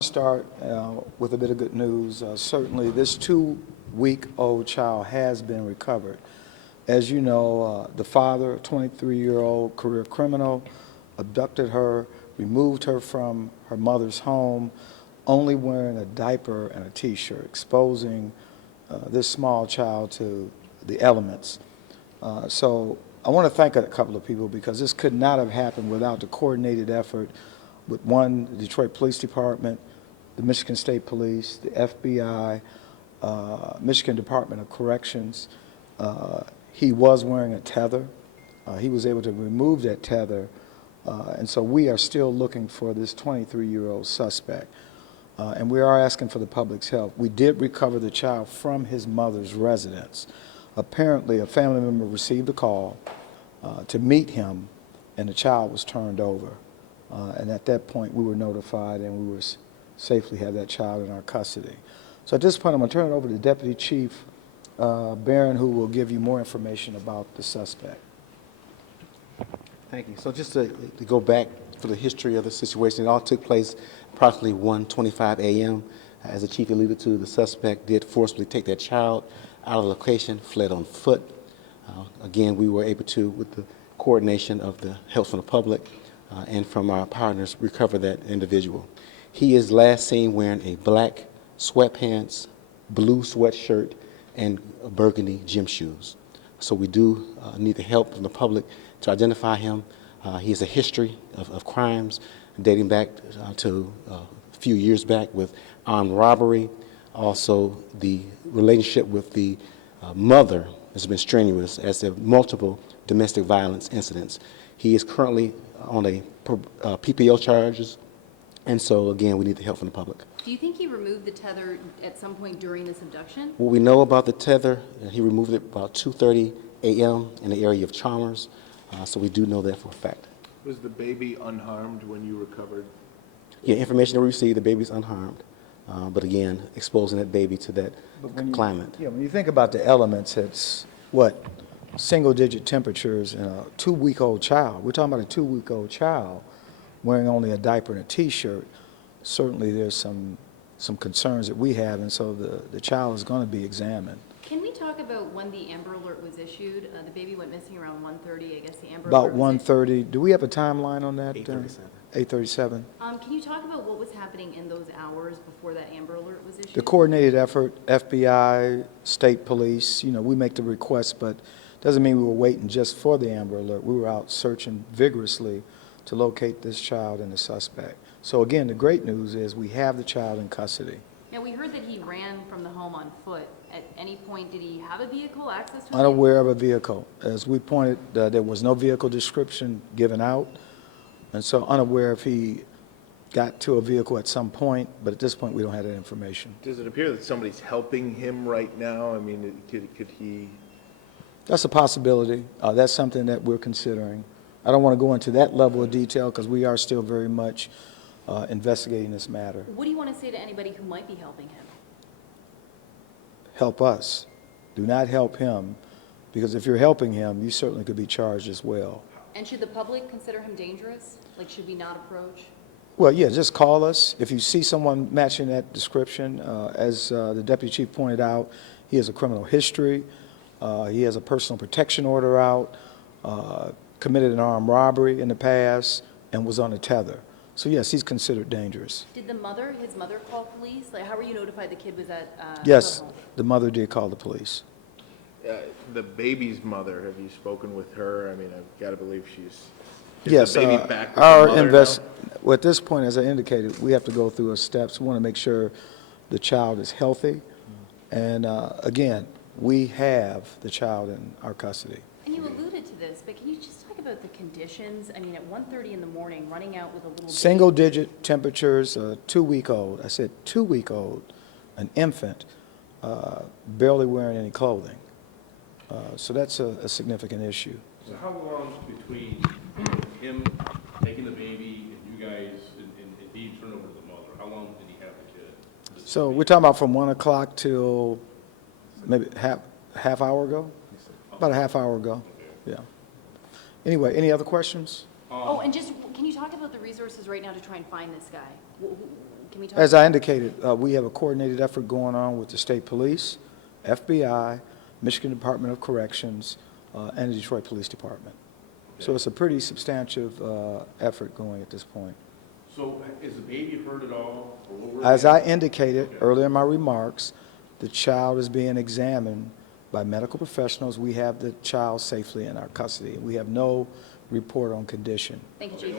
Start with a bit of good news. Certainly, this 2-week-old child has been recovered. As you know, the father, a 23-year-old career criminal, abducted her, removed her from her mother's home, only wearing a diaper and a T-shirt, exposing this small child to the elements. So I want to thank a couple of people because this could not have happened without the coordinated effort with one, the Detroit Police Department, the Michigan State Police, the FBI, Michigan Department of Corrections. He was wearing a tether. He was able to remove that tether, and so we are still looking for this 23-year-old suspect. And we are asking for the public's help. We did recover the child from his mother's residence. Apparently, a family member received a call to meet him, and the child was turned over. And at that point, we were notified, and we were safely have that child in our custody. So at this point, I'm going to turn it over to Deputy Chief Barron, who will give you more information about the suspect. Thank you. So just to go back for the history of the situation, it all took place approximately 1:25 a.m. As the chief alluded to, the suspect did forcibly take that child out of the location, fled on foot. Again, we were able to, with the coordination of the help from the public and from our partners, recover that individual. He is last seen wearing a black sweatpants, blue sweatshirt, and burgundy gym shoes. So we do need the help from the public to identify him. He has a history of crimes dating back to a few years back with armed robbery. Also, the relationship with the mother has been strenuous as there are multiple domestic violence incidents. He is currently on a PPO charges, and so again, we need the help from the public. Do you think he removed the tether at some point during this abduction? What we know about the tether, he removed it about 2:30 a.m. in the area of Chalmers, so we do know that for a fact. Was the baby unharmed when you recovered? Yeah, information that we received, the baby's unharmed, but again, exposing that baby to that climate. Yeah, when you think about the elements, it's what? Single-digit temperatures in a 2-week-old child. We're talking about a 2-week-old child wearing only a diaper and a T-shirt. Certainly there's some concerns that we have, and so the child is going to be examined. Can we talk about when the Amber Alert was issued? The baby went missing around 1:30. I guess the Amber About Alert was 1:30. Do we have a timeline on that? 8:37. 8:37. Can you talk about what was happening in those hours before that Amber Alert was issued? The coordinated effort, FBI, state police, we make the request, but doesn't mean we were waiting just for the Amber Alert. We were out searching vigorously to locate this child and the suspect. So again, the great news is we have the child in custody. Now, we heard that he ran from the home on foot. At any point, did he have a vehicle, access to a Unaware of a vehicle. As we pointed, there was no vehicle description given out, and so unaware if he got to a vehicle at some point, but at this point, we don't have that information. Does it appear that somebody's helping him right now? I mean, could he? That's a possibility. That's something that we're considering. I don't want to go into that level of detail because we are still very much investigating this matter. What do you want to say to anybody who might be helping him? Help us. Do not help him, because if you're helping him, you certainly could be charged as well. And should the public consider him dangerous? Like, should we not approach? Well, yeah, just call us. If you see someone matching that description, as the deputy chief pointed out, he has a criminal history. He has a personal protection order out, committed an armed robbery in the past, and was on a tether. So yes, he's considered dangerous. Did his mother call police? Like, how were you notified the kid was at Yes, home? the mother did call the police. The baby's mother, have you spoken with her? I mean, I've got to believe she's. Yes, the baby back with the mother now? well, at this point, as I indicated, we have to go through steps. We want to make sure the child is healthy, and again, we have the child in our custody. And you alluded to this, but can you just talk about the conditions? I mean, at 1:30 in the morning, running out with a little Single-digit temperatures, 2-week-old. I said 2-week-old, an infant, barely wearing any clothing. So that's a significant issue. So how long between him taking the baby and you guys and he turned over to the mother? How long did he have the kid? So we're talking about from 1 o'clock till maybe half hour ago? About a half hour ago, yeah. Anyway, any other questions? Oh, and just, can you talk about the resources right now to try and find this guy? Can we talk? As I indicated, we have a coordinated effort going on with the state police, FBI, Michigan Department of Corrections, and the Detroit Police Department. So it's a pretty substantive effort going at this point. So is the baby hurt at all? Or what were As they- I indicated earlier in my remarks, the child is being examined by medical professionals. We have the child safely in our custody. We have no report on condition. Thank you, Chief.